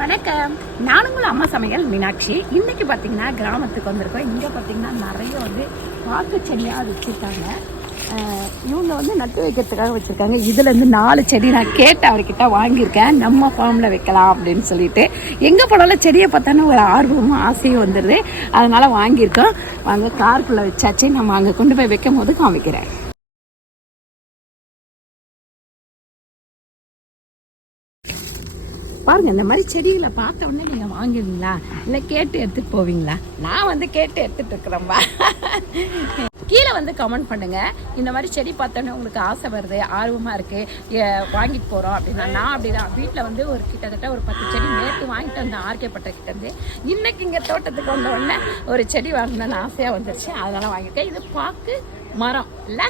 வணக்கம், நான் உங்கள் அம்மா சமையல் மீனாட்சி. இன்னைக்கு பார்த்தீங்கன்னா கிராமத்துக்கு வந்திருக்கோம். இங்கே பார்த்தீங்கன்னா நிறைய பாக்கு செடியாக வச்சுருக்காங்க. இவங்க நட்டு வைக்கிறதுக்காக வச்சுருக்காங்க. இதுலேருந்து 4 செடி நான் கேட்டு அவர்கிட்ட வாங்கியிருக்கேன். நம்ம ஃபார்மில் வைக்கலாம் அப்படின்னு சொல்லிட்டு. எங்கே போனாலும் செடியை பார்த்தானே ஒரு ஆர்வமும் ஆசையும் வந்துடுது. அதனால் வாங்கியிருக்கோம். வாங்க, காருக்குள்ளே வச்சாச்சு. நம்ம அங்கே கொண்டு போய் வைக்கும் போது காமிக்கிறேன். பாருங்க, இந்த மாதிரி செடிகளை பார்த்த உடனே நீங்கள் வாங்குவீங்களா இல்லை கேட்டு எடுத்துகிட்டு போவீங்களா? நான் கேட்டு எடுத்துகிட்டு இருக்கிறேன்பா. கீழே கமெண்ட் பண்ணுங்க. இந்த மாதிரி செடி பார்த்தோன்னே உங்களுக்கு ஆசை வருது, ஆர்வமாக இருக்குது, வாங்கிட்டு போகிறோம் அப்படின்னா. நான் அப்படிதான் வீட்டில் ஒரு கிட்டத்தட்ட ஒரு 10 செடி நேற்று வாங்கிட்டு வந்தேன் ஆர்கேப்பட்ட கிட்டேருந்து. இன்னைக்கு இங்கே தோட்டத்துக்கு வந்த உடனே ஒரு செடி வாங்கினேன்னு ஆசையாக வந்துருச்சு. அதனால் வாங்கியிருக்கேன். இது பாக்கு மரம் இல்லை.